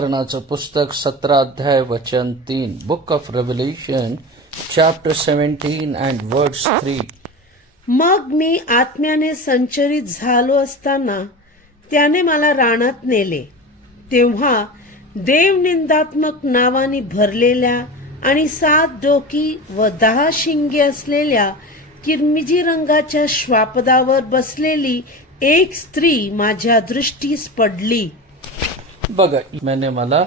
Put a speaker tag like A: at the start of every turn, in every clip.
A: प्रकटनाचं पुस्तक सतरा अध्याय वचन तीन book of revelation chapter seventeen and words three
B: मग मी आत्म्याने संचरित झालो असताना त्याने मला रानात नेले. तेव्हा देवनिंदात्मक नावानी भरलेल्या आणि सात डोकी व दहा शिंगे असलेल्या किरमिजी रंगाच्या श्वापदावर बसलेली एक स्त्री माझ्या दृष्टीस पडली.
A: बघा मैंने मला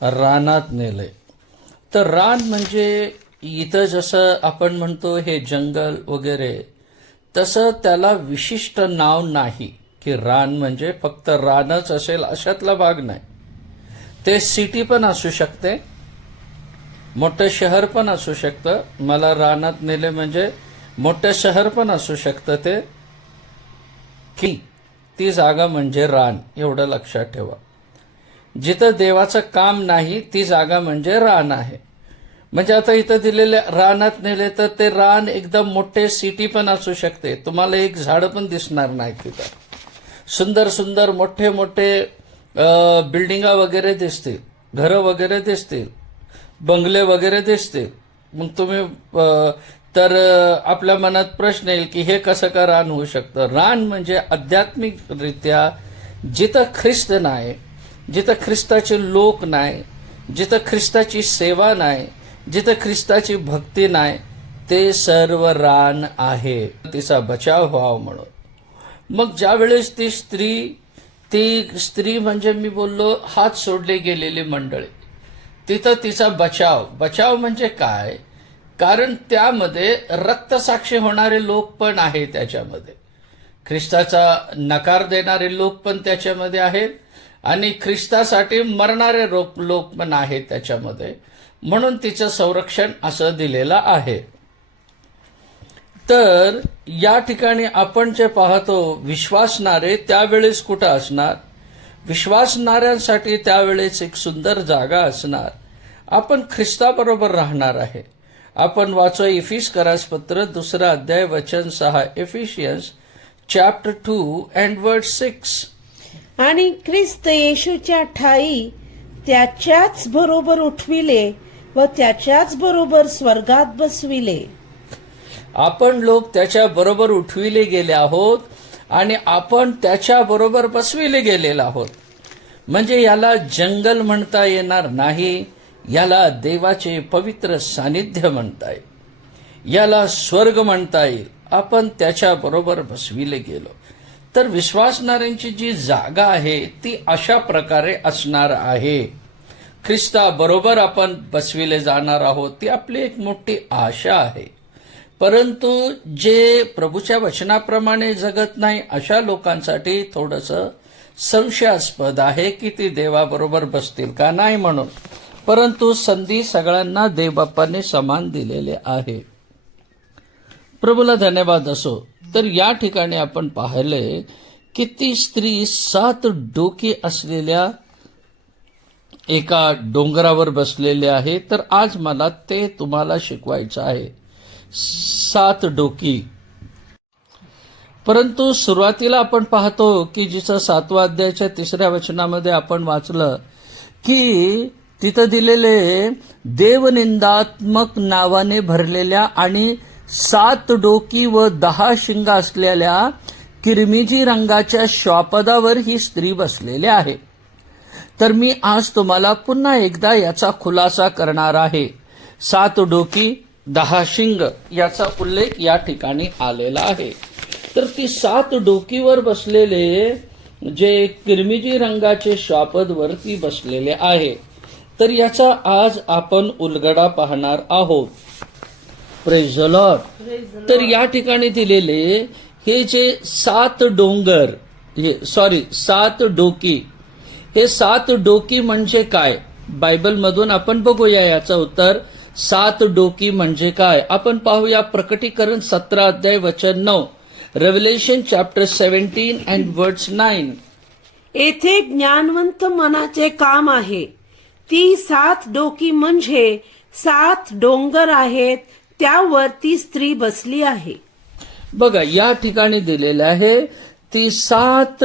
A: रानात नेलंय. तर रान म्हणजे इथं जसं आपण म्हणतो हे जंगल वगैरे तसं त्याला विशिष्ट नाव नाही की रान म्हणजे फक्त रानच असेल अशातला भाग नाही. ते सिटी पण असू शकते मोठं शहर पण असू शकतं. मला रानात नेले म्हणजे मोठं शहर पण असू शकतं ते. की ती जागा म्हणजे रान एवढं लक्षात ठेवा. जिथं देवाचं काम नाही ती जागा म्हणजे रान आहे. म्हणजे आता इथं दिलेले रानात नेले तर ते रान एकदम मोठे सिटी पण असू शकते. तुम्हाला एक झाड पण दिसणार नाही तिथं. सुंदर सुंदर मोठे मोठे बिल्डिंगा वगैरे दिसतील. घरं वगैरे दिसतील. बंगले वगैरे दिसतील. मग तुम्ही तर आपल्या मनात प्रश्न येईल की हे कसं का रान होऊ शकतं? रान म्हणजे आध्यात्मिकरित्या जिथं ख्रिस्त नाही जिथं ख्रिस्ताचे लोक नाही जिथं ख्रिस्ताची सेवा नाही जिथं ख्रिस्ताची भक्ती नाही ते सर्व रान आहे तिचा बचाव व्हावा म्हणून. मग ज्यावेळेस ती स्त्री ती स्त्री म्हणजे मी बोललो हात सोडले गेलेली मंडळी. तिथं तिचा बचाव. बचाव म्हणजे काय? कारण त्यामध्ये रक्तसाक्षी होणारे लोक पण आहे त्याच्यामध्ये. ख्रिस्ताचा नकार देणारे लोक पण त्याच्यामध्ये आहेत. आणि ख्रिस्तासाठी मरणारे लोक लोक पण आहेत त्याच्यामध्ये. म्हणून तिचं संरक्षण असं दिलेलं आहे. तर या ठिकाणी आपण जे पाहतो विश्वासणारे त्यावेळेस कुठं असणार? विश्वासणाऱ्यांसाठी त्यावेळेस एक सुंदर जागा असणार. आपण ख्रिस्ताबरोबर राहणार आहे. आपण वाचो इफिस करास पत्र दुसरा अध्याय वचन सहा Ephesians chapter two and word six.
B: आणि ख्रिस्त येशूच्या ठाई त्याच्याच बरोबर उठविले व त्याच्याच बरोबर स्वर्गात बसविले.
A: आपण लोक त्याच्या बरोबर उठविले गेले आहोत आणि आपण त्याच्या बरोबर बसविले गेलेलो आहोत. म्हणजे याला जंगल म्हणता येणार नाही याला देवाचे पवित्र सानिध्य म्हणता येईल. याला स्वर्ग म्हणता येईल. आपण त्याच्या बरोबर बसविले गेलो. तर विश्वासणाऱ्यांची जी जागा आहे ती अशा प्रकारे असणार आहे. ख्रिस्ताबरोबर आपण बसविले जाणार आहोत ती आपली एक मोठी आशा आहे. परंतु जे प्रभूच्या वचनाप्रमाणे जगत नाही अशा लोकांसाठी थोडंसं संशयास्पद आहे की ती देवाबरोबर बसतील का नाही म्हणून. परंतु संधी सगळ्यांना देवबाप्पाने समान दिलेले आहे. प्रभूला धन्यवाद असो. तर या ठिकाणी आपण पाहिलंय की ती स्त्री सात डोकी असलेल्या एका डोंगरावर बसलेले आहे. तर आज मला ते तुम्हाला शिकवायचं आहे. सात डोकी. परंतु सुरुवातीला आपण पाहतो की जिचं सातवा अध्यायाच्या तिसऱ्या वचनामध्ये आपण वाचलं की तिथं दिलेले देवनिंदात्मक नावाने भरलेल्या आणि सात डोकी व दहा शिंग असलेल्या किरमिजी रंगाच्या श्वापदावर ही स्त्री बसलेली आहे. तर मी आज तुम्हाला पुन्हा एकदा याचा खुलासा करणार आहे. सात डोकी दहा शिंग याचा उल्लेख या ठिकाणी आलेला आहे. तर ती सात डोकीवर बसलेले जे किरमिजी रंगाचे श्वापद वरती बसलेले आहे. तर याचा आज आपण उलगडा पाहणार आहोत. प्रेज लॉर्ड तर या ठिकाणी दिलेले हे जे सात डोंगर हे सॉरी सात डोकी. हे सात डोकी म्हणजे काय? बायबलमधून आपण बघूया याचं उत्तर. सात डोकी म्हणजे काय? आपण पाहूया प्रकटीकरण सतरा अध्याय वचन नऊ. Revelation chapter seventeen and words nine
B: येथे ज्ञानवंत मनाचे काम आहे. ती सात डोकी म्हणजे सात डोंगर आहेत त्यावर ती स्त्री बसली आहे.
A: बघा या ठिकाणी दिलेलं आहे ती सात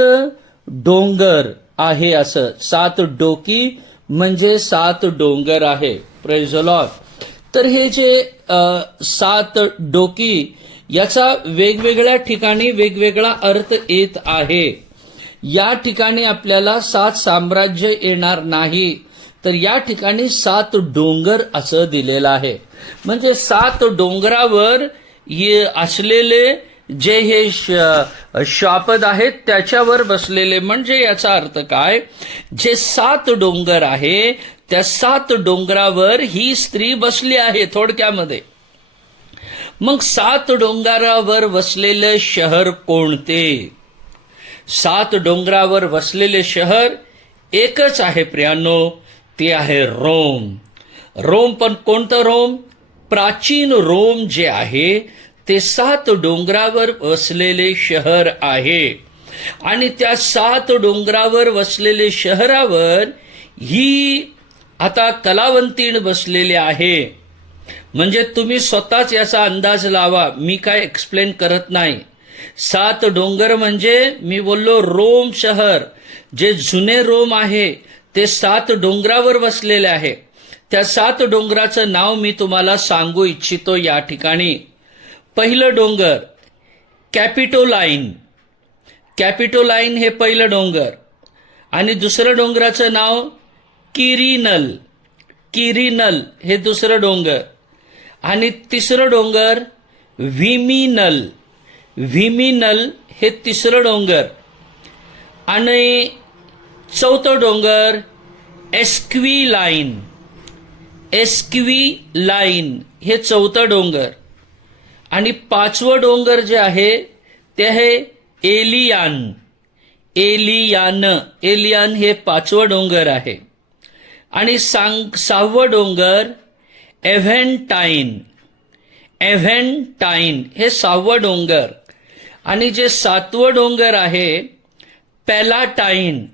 A: डोंगर आहे असं. सात डोकी म्हणजे सात डोंगर आहे प्रेझलॉट तर हे जे अ, सात डोकी याचा वेगवेगळ्या ठिकाणी वेगवेगळा अर्थ येत आहे. या ठिकाणी आपल्याला सात साम्राज्य येणार नाही. तर या ठिकाणी सात डोंगर असं दिलेलं आहे. म्हणजे सात डोंगरावर ये असलेले जे हे श- श्वापद आहेत त्याच्यावर बसलेले म्हणजे याचा अर्थ काय? जे सात डोंगर आहे त्या सात डोंगरावर ही स्त्री बसली आहे थोडक्यामध्ये. मग सात डोंगरावर वसलेले शहर कोणते? सात डोंगरावर वसलेले शहर एकच आहे प्रियानो. ते आहे रोम. रोम पण कोणतं रोम? प्राचीन रोम जे आहे ते सात डोंगरावर वसलेले शहर आहे. आणि त्या सात डोंगरावर वसलेले शहरावर ही आता कलावंतीण बसलेली आहे. म्हणजे तुम्ही स्वतःच याचा अंदाज लावा. मी काय एक्सप्लेन करत नाही. सात डोंगर म्हणजे मी बोललो रोम शहर जे जुने रोम आहे ते सात डोंगरावर वसलेले आहे. त्या सात डोंगराचं नाव मी तुम्हाला सांगू इच्छितो या ठिकाणी. पहिलं डोंगर कॅपिटोलाईन कॅपिटोलाईन हे पहिलं डोंगर. आणि दुसरं डोंगराचं नाव किरीनल. किरिनल हे दुसरं डोंगर. आणि तिसरं डोंगर व्हिमिनल व्हिमिनल हे तिसरं डोंगर. आणि चौथं डोंगर एस्क्वी लाईन. एस्क्वी लाईन हे चौथं डोंगर. आणि पाचवं डोंगर जे आहे ते आहे एलियान. एलियान एलियान हे पाचवं डोंगर आहे. आणि सांग सहावं डोंगर एव्हेंटाईन एव्हेंटाईन हे सहावं डोंगर. आणि जे सातवं डोंगर आहे पॅलाटाईन.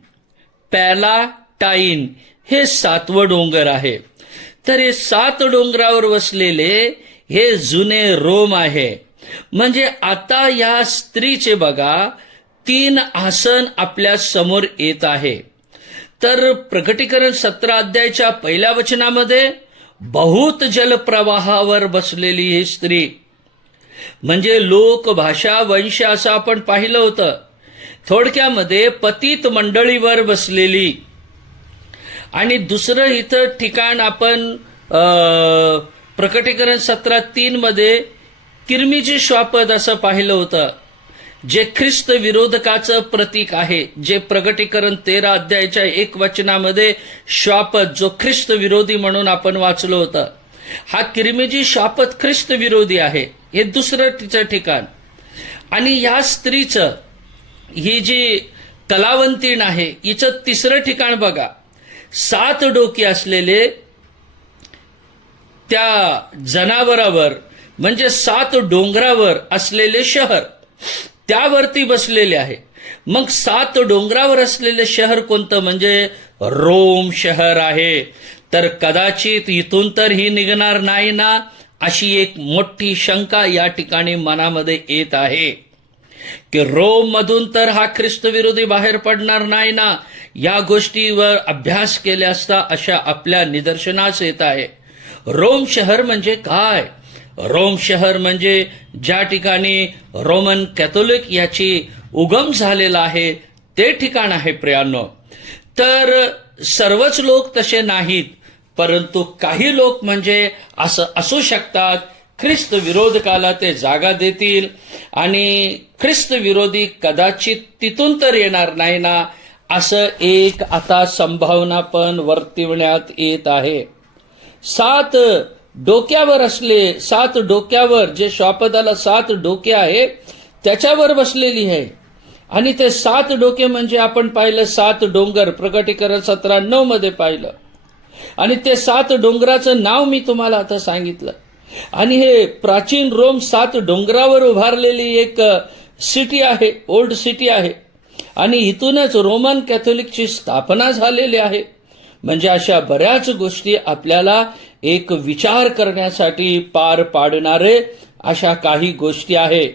A: पॅलाटाईन हे सातवं डोंगर आहे. तर हे सात डोंगरावर वसलेले हे जुने रोम आहे. म्हणजे आता या स्त्रीचे बघा तीन आसन आपल्यासमोर येत आहे. तर प्रकटीकरण सतरा अध्यायाच्या पहिल्या वचनामध्ये बहुत जलप्रवाहावर बसलेली ही स्त्री. म्हणजे लोक भाषा वंश असं आपण पाहिलं होतं. थोडक्यामध्ये पतित मंडळीवर बसलेली. आणि दुसरं इथं ठिकाण आपण प्रकटीकरण सतरा तीन मध्ये किरमीचे श्वापद असं पाहिलं होतं जे ख्रिस्त विरोधकाचं प्रतीक आहे जे प्रगटीकरण तेरा अध्यायाच्या एक वचनामध्ये श्वापद जो ख्रिस्त विरोधी म्हणून आपण वाचलो होतं. हा किरमिजी श्वापद ख्रिस्त विरोधी आहे हे दुसरं तिचं ठिकाण. आणि या स्त्रीचं ही जी कलावंतीण आहे हिचं तिसरं ठिकाण बघा. सात डोकी असलेले त्या जनावरावर म्हणजे सात डोंगरावर असलेले शहर त्यावरती बसलेले आहे. मग सात डोंगरावर असलेले शहर कोणतं? म्हणजे रोम शहर आहे. तर कदाचित इथून तर ही निघणार नाही ना अशी एक मोठी शंका या ठिकाणी मनामध्ये येत आहे. की रोम मधून तर हा ख्रिस्तविरोधी बाहेर पडणार नाही ना या गोष्टीवर अभ्यास केल्या असता अशा आपल्या निदर्शनास येत आहे. रोम शहर म्हणजे काय? रोम शहर म्हणजे ज्या ठिकाणी रोमन कॅथोलिक याची उगम झालेला आहे ते ठिकाण आहे प्रियानो. तर सर्वच लोक तसे नाहीत परंतु काही लोक म्हणजे असं असू शकतात ख्रिस्त विरोधकाला ते जागा देतील. आणि ख्रिस्त विरोधी कदाचित तिथून तर येणार नाही ना असं एक आता संभावना पण वर्तविण्यात येत आहे. सात डोक्यावर असले सात डोक्यावर जे श्वापदाला सात डोके आहे त्याच्यावर बसलेली आहे. आणि ते सात डोके म्हणजे आपण पाहिलं सात डोंगर प्रकटीकरण सतरा नऊ मध्ये पाहिलं. आणि ते सात डोंगराचं नाव मी तुम्हाला आता सांगितलं. आणि हे प्राचीन रोम सात डोंगरावर उभारलेली एक सिटी आहे ओल्ड सिटी आहे. आणि इथूनच रोमन कॅथोलिकची स्थापना झालेली आहे. म्हणजे अशा बऱ्याच गोष्टी आपल्याला एक विचार करण्यासाठी पार पाडणारे अशा काही गोष्टी आहे.